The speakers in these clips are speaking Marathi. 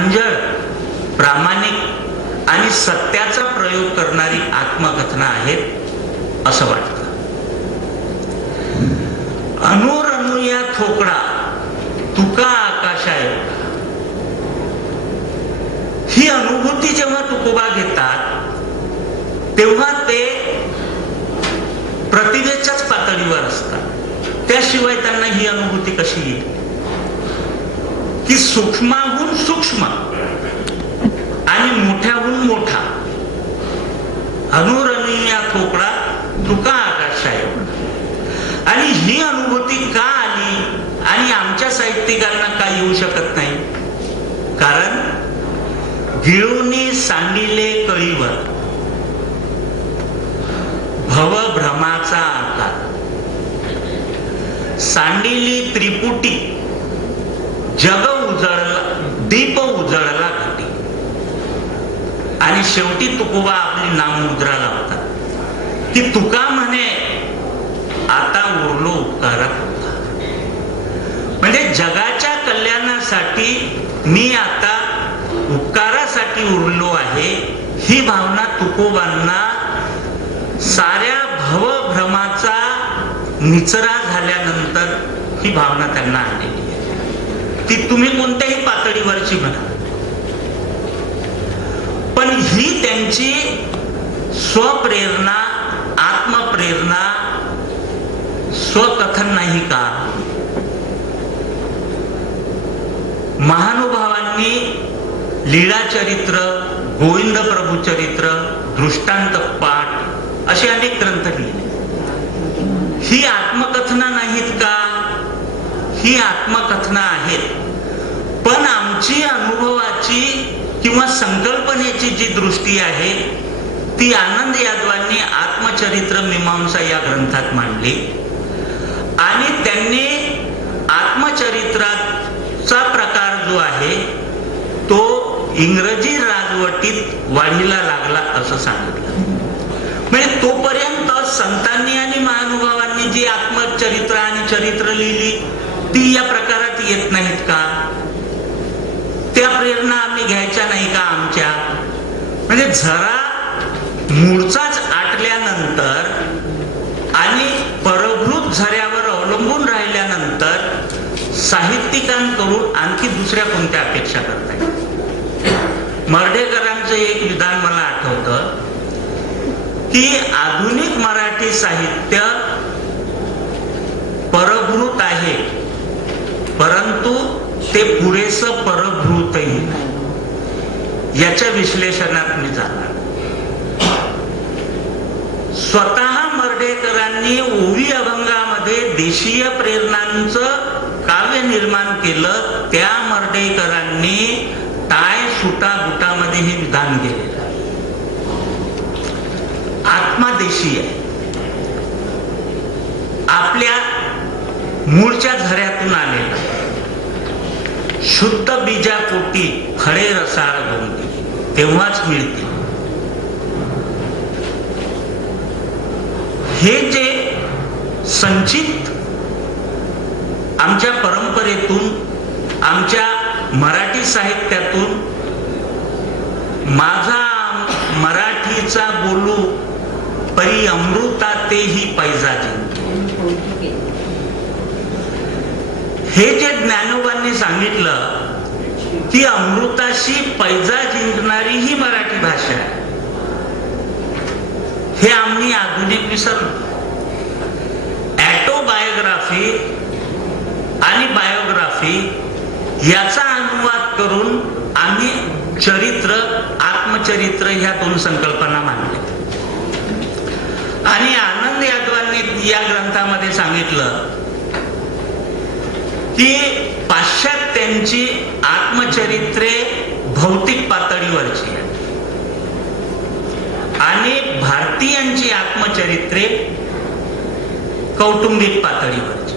प्रांजळ, प्रामाणिक आणि सत्याचा प्रयोग करणारी आत्मकथनं आहेत असं वाटतं. अनुरनुया थोकडा तुका आकाशा एवढा, ही अनुभूती जेव्हा तुकोबा घेतात तेव्हा ते प्रतिभेच्याच पातळीवर असतात. त्याशिवाय त्यांना ही अनुभूती कशी येईल की सूक्ष्माहून सूक्ष्म आणि मोठ्याहून मोठा, अनुरणीया ठोकळा तुका आकाशा एवढा. आणि ही अनुभूती का आली आणि आमच्या साहित्यिकांना का येऊ शकत नाही? कारण गिळूनी सांडिले कळीवर भवभ्रमाचा आकार, सांडिली त्रिपुटी जग उजळला, दीप उजळला घाटी. आणि शेवटी तुकोबा आपली नाममुद्रा लावतात की तुका म्हणे आता उरलो उपकारात होता. म्हणजे जगाच्या कल्याणासाठी मी आता उपकारासाठी उरलो आहे, ही भावना तुकोबांना साऱ्या भवभ्रमाचा निचरा झाल्यानंतर ही भावना त्यांना आलेली आहे. ती तुम्ही कोणत्याही पातळीवरची म्हणा, पण ही त्यांची स्वप्रेरणा, आत्मप्रेरणा, स्वकथन नाही का? महानुभावांनी लीळाचरित्र, गोविंद प्रभू चरित्र, दृष्टांत पाठ असे अनेक ग्रंथ लिहिले. ही आत्मकथनं नाहीत का? ही आत्मकथनं आहेत. पण आमची अनुभवाची किंवा संकल्पनेची जी दृष्टी आहे ती आनंद यादवांनी आत्मचरित्र मीमांसा या ग्रंथात मांडली. आणि त्यांनी आत्मचरित्राचा प्रकार जो आहे तो इंग्रजी राजवटीत वाढीला लागला असं सांगितलं. म्हणजे तोपर्यंत संतांनी आणि महानुभावांनी जी आत्मचरित्र आणि चरित्र लिहिली ती या प्रकारात येत नाहीत का? त्या प्रेरणा आम्ही घ्यायच्या नाही का आमच्या? म्हणजे जरा मूळचाच आटल्यानंतर आणि परभृत झऱ्यावर अवलंबून राहिल्यानंतर साहित्यिकांकडून आणखी दुसऱ्या कोणत्या अपेक्षा करताय? मर्ढेकरांचं एक विधान मला आठवतं की आधुनिक मराठी साहित्य परभृत आहे, परंतु ते पुरेसं परभृतही नाही. याच्या विश्लेषणात मी जाणार. स्वतः मर्ढेकरांनी ओवी अभंगामध्ये देशीय प्रेरणांचं काव्य निर्माण केलं. त्या मर्ढेकरांनी टाय सुटा बुटामध्ये हे विधान केलेलं. आत्मा देशी आहे, आपल्या मूळच्या झऱ्यातून आलेला, शुद्ध बीजापोटी फळे रसाळ गोंदी तेव्हाच मिळतील. हे जे संचित आमच्या परंपरेतून, आमच्या मराठी साहित्यातून, माझा मराठीचा बोलू परी अमृता तेही पैजा जिंके, हे जे ज्ञानोबांनी सांगितलं की अमृताशी पैजा जिंकणारी ही मराठी भाषा आहे, हे आम्ही आधुनिक विसरलो. ॲटोबायोग्राफी आणि बायोग्राफी याचा अनुवाद करून आम्ही चरित्र, आत्मचरित्र ह्या दोन संकल्पना मांडल्या. आणि आनंद यादवांनी या ग्रंथामध्ये सांगितलं की पाश्चात्यांची आत्मचरित्रे भौतिक पातळीवरची आहेत आणि भारतीयांची आत्मचरित्रे कौटुंबिक पातळीवरची.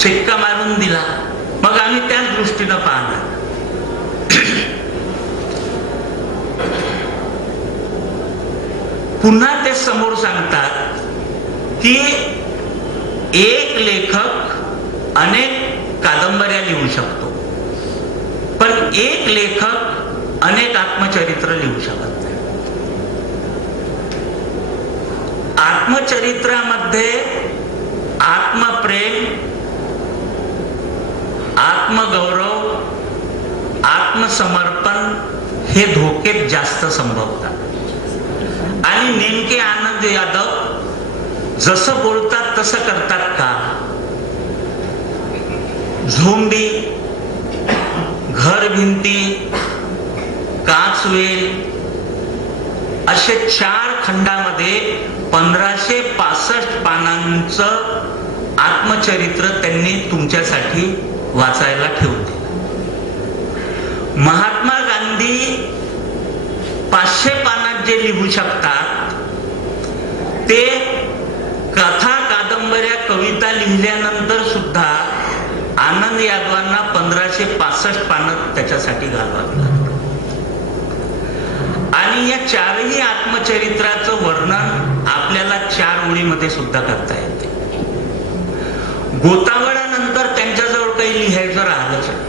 शिक्का मारून दिला. मग आम्ही त्याच दृष्टीनं पाहणार. पुन्हा ते समोर सांगतात की एक लेखक अनेक कादंबऱ्या लिहू शकतो, पण एक लेखक अनेक आत्मचरित्र लिहू शकत नाही. आत्मचरित्रामध्ये आत्मप्रेम, आत्मगौरव, आत्मसमर्पण हे धोके जास्त संभवतात. आणि नेमके आनंद यादव जसं बोलतात तसं करतात का? झोंबी, घर भिंती, काचवेल असे 4 खंडामध्ये 1565 पानांचं आत्मचरित्र त्यांनी तुमच्यासाठी वाचायला ठेवून दिलं. महात्मा गांधी 500 पानात जे लिहू शकतात ते कथा, कादंबऱ्या, कविता लिहिल्यानंतर सुद्धा आनंद यादवांना 1565 पानं त्याच्यासाठी घालवावी लागतात. आणि या 4ही आत्मचरित्राचं वर्णन आपल्याला 4 ओळीमध्ये सुद्धा करता येते. गोतावळानंतर त्यांच्याजवळ काही लिहायचं राहिलंच नाही.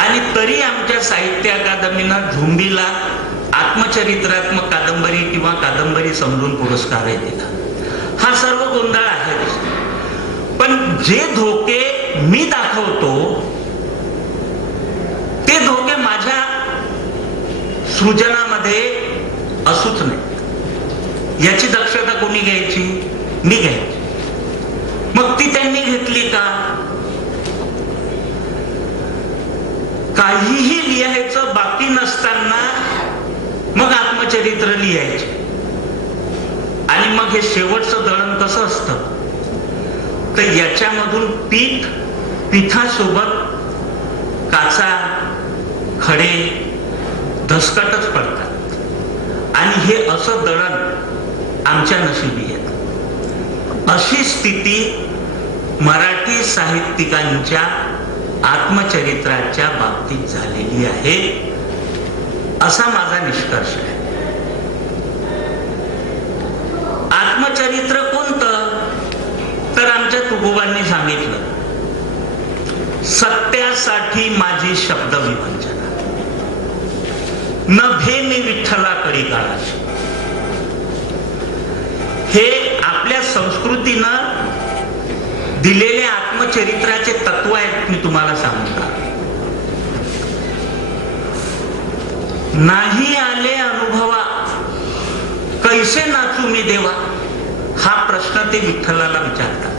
आणि तरी आमच्या साहित्य अकादमीनं झुंबीला आत्मचरित्रात्मक कादंबरी किंवा कादंबरी समजून पुरस्कारही दिला. हा सर्व गोंधळ आहे. पण जे धोके मी दाखवतो ते धोके माझ्या सृजनामध्ये असूच नाही. याची दक्षता कोणी घ्यायची? मी घ्यायची. मग ती त्यांनी घेतली का? काहीही लिहायचं बाकी नसताना मग आत्मचरित्र लिहायचे. आणि मग हे शेवटचं दळण कसं असतं तर याच्यामधून पिठासोबत काचा, खडे धसकटच पडतात. आणि हे असं दळण आमच्या नशिबी येत. अशी स्थिती मराठी साहित्यिकांच्या आत्मचरित्राच्या बाबतीत झालेली आहे, असा माझा निष्कर्ष आहे. आत्मचरित्र कोणतं? तर आमच्या तुकोबांनी सांगितलं, सत्यासाठी माझी शब्द विवंचना, नभे मी विठ्ठलाकडे काळाची. हे आपल्या संस्कृतीनं दिलेले आत्मचरित्राचे तत्व आहेत. मी तुम्हाला सांगतो, नाही आले अनुभवा कैसे नाचू मी देवा, हा प्रश्न ते विठ्ठलाला विचारतात.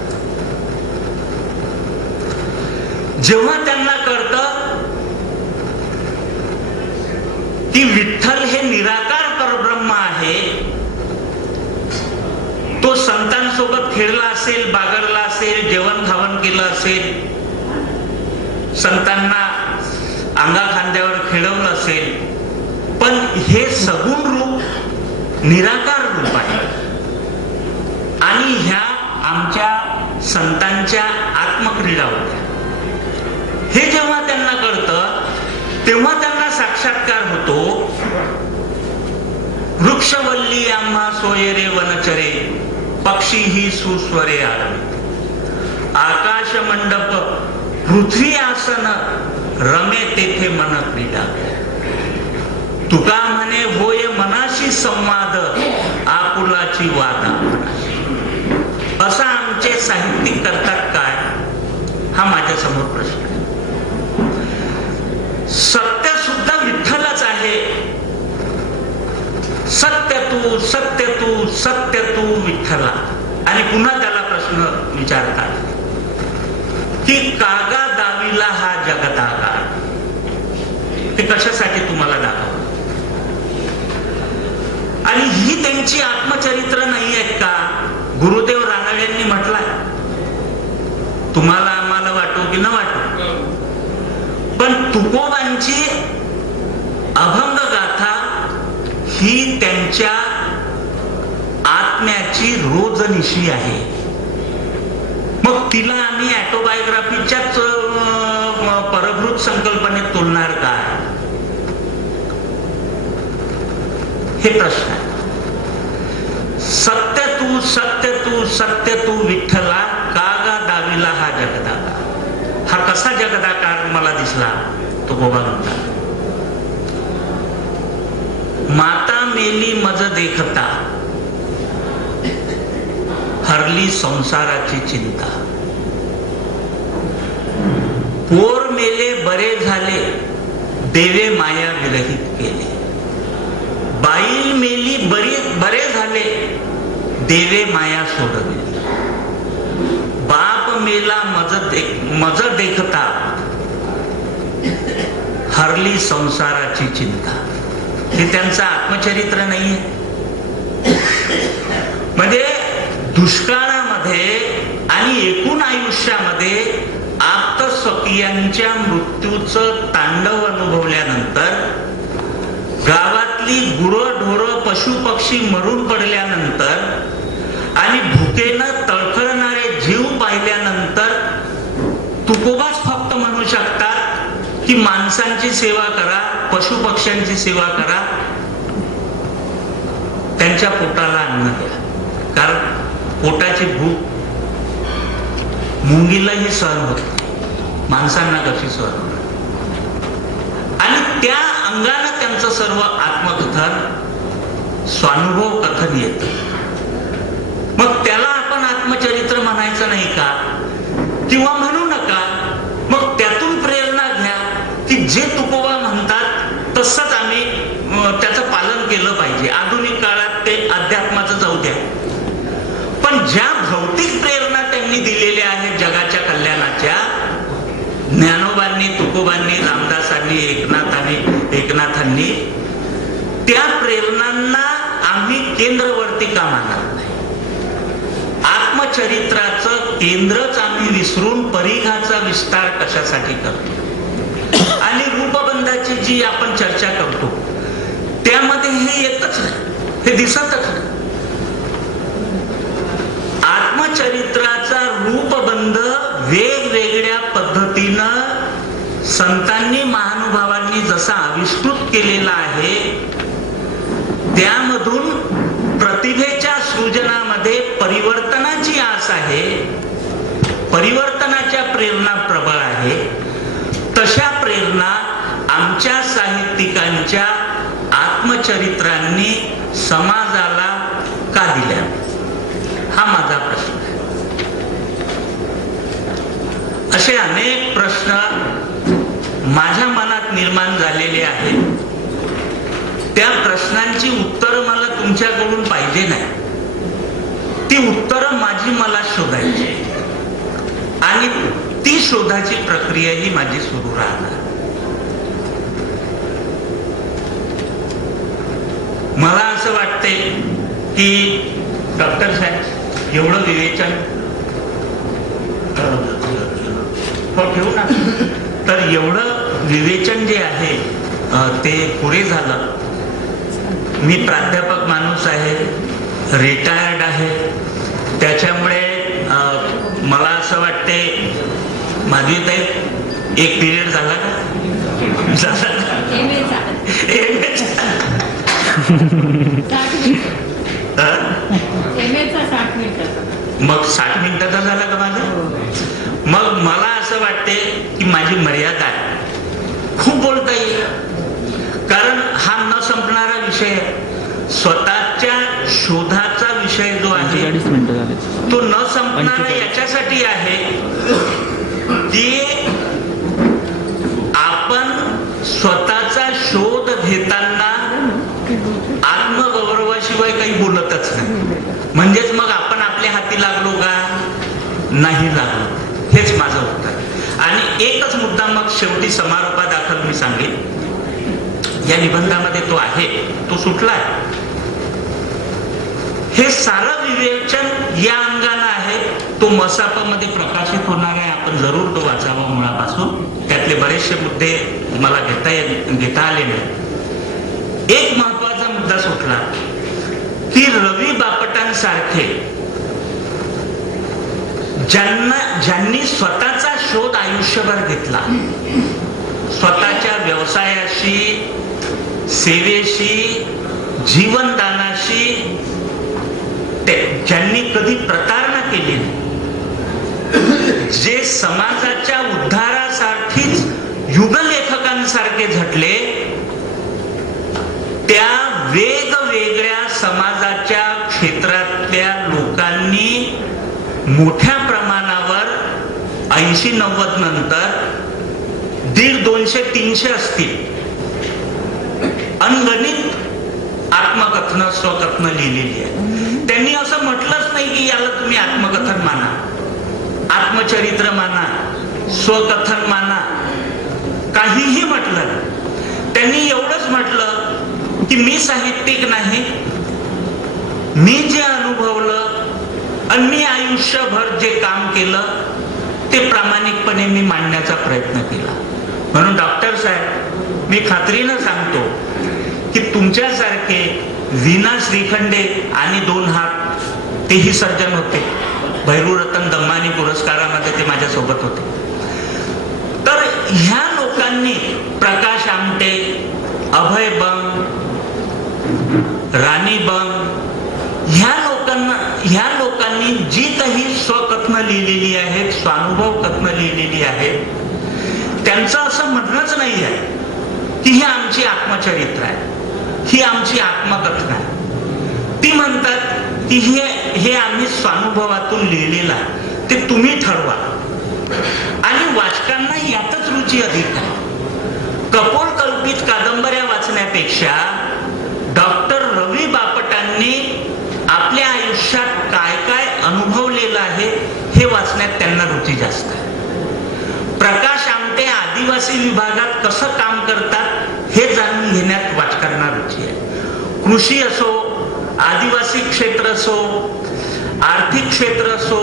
जेव्हा त्यांना कळतं की विठ्ठल हे निराकार परब्रह्म आहे, तो संतांसोबत खेळला असेल, बागडला असेल, जेवण खावण केलं असेल, संतांना अंगा खांद्यावर खेळवलं असेल, पण हे सगुण रूप निराकार रूप आहे. आणि ह्या आमच्या संतांच्या आत्मक्रीडा होत्या. हे जेव्हा त्यांना कळतं तेव्हा त्यांना साक्षात्कार होतो, वृक्षवल्ली आम्हा सोयरे वनचरे, पक्षी ही सुस्वरे आरवी, आकाश मंडप पृथ्वी आसन, रमे तेथे मन क्रीडा. तुका म्हणे होय मनाशी संवाद, आपुलाची वादा. असं आमचे साहित्यिक करतात काय, हा माझ्या समोर प्रश्न आहे. सत्य सुद्धा विठ्ठलच आहे. सत्य तू, सत्य तू, सत्य तू विठ्ठला. आणि पुन्हा त्याला प्रश्न विचारतात की कागा दाविला हा जगताकार, ते कशासाठी तुम्हाला दाखव. आणि ही त्यांची आत्मचरित्र नाही आहेत का? गुरुदेव रानड्यांनी म्हटलाय, तुम्हाला आम्हाला वाटो की न वाटो, पण तुकोबांची अभंग गाथा ही त्यांच्या आत्म्याची रोजनिशी आहे. मग तिला आम्ही ऑटोबायोग्राफीच्याच परभृत संकल्पनेत तोलणार काय, हे प्रश्न आहे. सत्य तू, सत्य तू, सत्य तू विठ्ठला, कागा दाविला हा जगतागा. कसा जगदाकार मला दिसला. तुकोबा म्हणतात, माता मेली मज देखता, हरली संसाराची चिंता. पोर मेले बरे झाले, देवे माया विरहित केले. बाईल मेली बरे झाले, देवे माया सोडविली. बाप मेला मज देखता, हरली संसाराची चिंता. हे त्यांचं आत्मचरित्र नाहीये. म्हणजे दुष्काळामध्ये आणि एकूण आयुष्यामध्ये आप्त स्वकीयांच्या मृत्यूचं तांडव अनुभवल्यानंतर, गावातली गुरं ढोरं पशु पक्षी मरून पडल्यानंतर आणि भुकेनं तळफळणारे जीव पाहिल्यानंतर तुकोबाच फक्त म्हणू शकतात की माणसांची सेवा करा, पशु पक्ष्यांची सेवा करा, त्यांच्या पोटाला अन्न द्या. कारण पोटाची भूक मुंगीलाही सहन होत, माणसांना कशी सहन होत. आणि त्या अंगानं त्यांचं सर्व आत्मकथन, स्वानुभव कथन येत. मग त्याला आपण आत्मचरित्र म्हणायचं नाही का? किंवा म्हणू नका. मग त्यातून प्रेरणा घ्या की जे तुकोबा म्हणतात तसंच आम्ही त्याचं पालन केलं पाहिजे. आधुनिक काळात ते अध्यात्माचं जाऊ द्या, पण ज्या भौतिक प्रेरणा त्यांनी दिलेल्या आहेत जगाच्या कल्याणाच्या, ज्ञानोबांनी, तुकोबांनी, रामदासांनी, एकनाथांनी, त्या प्रेरणांना आम्ही केंद्रवर्ती का मानत नाही? आत्मचरित्राचं केंद्रच आम्ही विसरून परिघाचा विस्तार कशासाठी करतो? आणि रूपबंधाची जी आपण चर्चा करतो त्यामध्ये हे येतच नाही, हे दिसतच नाही. आत्मचरित्राचा रूपबंध वेगवेगळ्या पद्धतीनं संतांनी, महानुभावांनी जसा आविष्कृत केलेला आहे, त्यामधून प्रतिभेच्या सृजनामध्ये परिवर्तनाची आस आहे, परिवर्तनाच्या प्रेरणा प्रबळ आहे. तशा प्रेरणा आमच्या साहित्यिकांच्या आत्मचरित्रांनी समाजाला का दिल्या? हा माझा प्रश्न आहे. असे अनेक प्रश्न माझ्या मनात निर्माण झालेले आहेत. त्या प्रश्नांची उत्तरं मला तुमच्याकडून पाहिजे नाही. ती उत्तरं मला शोधायची आणि ती शोधाची प्रक्रिया ही माझी सुरू राहणार. मला असं वाटते की डॉक्टर साहेब एवढं विवेचन ठेवू ना, तर एवढं विवेचन जे आहे ते पुरे झालं. मी प्राध्यापक माणूस आहे, रिटायर्ड आहे, त्याच्यामुळे मला असं वाटते माधवीताई एक पिरियड झाला का? मग 60 मिनिटाचा झाला का माझा? मग मला असं वाटते की माझी मर्यादा आहे. खूप बोलता येईल, कारण हा न संपणारा विषय आहे. स्वतःच्या शोधाचा विषय जो आहे तो न संपणारा याच्यासाठी आहे की आपण स्वतःचा शोध घेताना आत्मगौरवाशिवाय काही बोलतच नाही. म्हणजेच मग आपण आपल्या हाती लागलो का? नाही लागलो. हेच माझं उत्तर. आणि एकच मुद्दा मग शेवटी समारोपादाखल मी सांगेन. या निबंधामध्ये तो आहे, तो सुटलाय. हे सारं विवेचन या अंगाला आहे. तो मसापामध्ये प्रकाशित होणार आहे. आपण जरूर तो वाचावा मुळापासून. त्यातले बरेचसे मुद्दे मला घेता आले नाही. एक महत्वाचा मुद्दा सुटला की रवी बापटांसारखे ज्यांनी स्वतःचा शोध आयुष्यभर घेतला, स्वतःच्या व्यवसायाशी, सेवेशी, जीवनदानाशी ज्यांनी कधी प्रतारणा केली, जे समाजाच्या उद्धारासाठीच युगलेखकांसारखे झटले, त्या वेगवेगळ्या समाजाच्या क्षेत्रातल्या लोकांनी मोठ्या प्रमाणावर 80-90 नंतर 150-200-300 असतील अनगणित आत्मकथन स्वकथन लिहिलेली आहे. त्यांनी असं म्हटलंच नाही की याला तुम्ही आत्मकथन माना, आत्मचरित्र माना, स्वकथन माना, काहीही म्हटलं. त्यांनी एवढंच म्हटलं की मी साहित्यिक नाही, मी जे अनुभवलं आणि मी आयुष्यभर जे काम केलं ते प्रामाणिकपणे मी मांडण्याचा प्रयत्न केला. म्हणून डॉक्टर साहेब, मी खात्रीनं सांगतो की तुमच्यासारखे वीणा श्रीखंडे आणि 2 हात तेही सर्जन होते, भैरूरतन दम्मानी पुरस्कारामध्ये ते माझ्यासोबत होते. तर ह्या लोकांनी, प्रकाश आमटे, अभय बंग, राणी बंग, ह्या लोकांनी जी काही स्वकथनं लिहिलेली आहेत, स्वानुभव कथनं लिहिलेली आहेत, त्यांचं असं म्हणणंच नाही आहे की ही आमची आत्मचरित्र आहे, ही आमची आत्मकथन आहे. ती म्हणतात की हे आम्ही स्वानुभवातून लिहिलेलं आहे, ते तुम्ही ठरवा. आणि वाचकांना यातच रुची अधिक आहे. कपोलकल्पित कादंबऱ्या वाचण्यापेक्षा डॉक्टर रवी बापटांनी आपल्या आयुष्यात काय काय अनुभवलेलं आहे हे वाचण्यात त्यांना रुची जास्त आहे. प्रकाश आमटे आदिवासी विभागात कसं काम करतात हे जाणून घेण्यात वाचकांना रुची आहे. कृषी असो, आदिवासी क्षेत्र असो, आर्थिक क्षेत्र असो,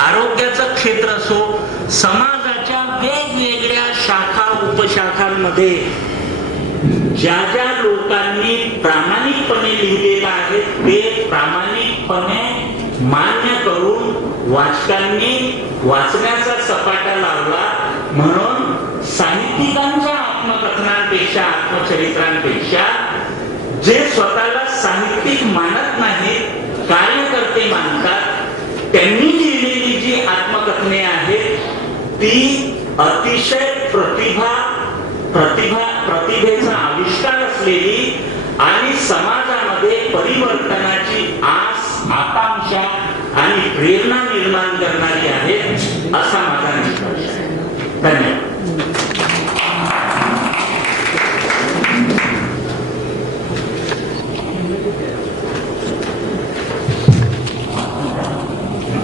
आरोग्याचं क्षेत्र असो, समाजाच्या वेगवेगळ्या शाखा उपशाखांमध्ये ज्या ज्या लोकांनी प्रामाणिकपणे लिहिलेलं आहे ते प्रामाणिकपणे मान्य करून वाचकांनी वाचण्याचा सपाटा लावला. म्हणून साहित्यिकांच्या आत्मकथनांपेक्षा, आत्मचरित्रांपेक्षा जे स्वतःला साहित्यिक मानत नाहीत, कार्यकर्ते मानतात, त्यांनी लिहिलेली जी आत्मकथने आहेत ती अतिशय प्रतिभेचा आविष्कार असलेली आणि समाजामध्ये परिवर्तनाची आस, आकांक्षा आणि प्रेरणा निर्माण करणारी आहेत, असा माझा निष्कर्ष आहे. धन्यवाद.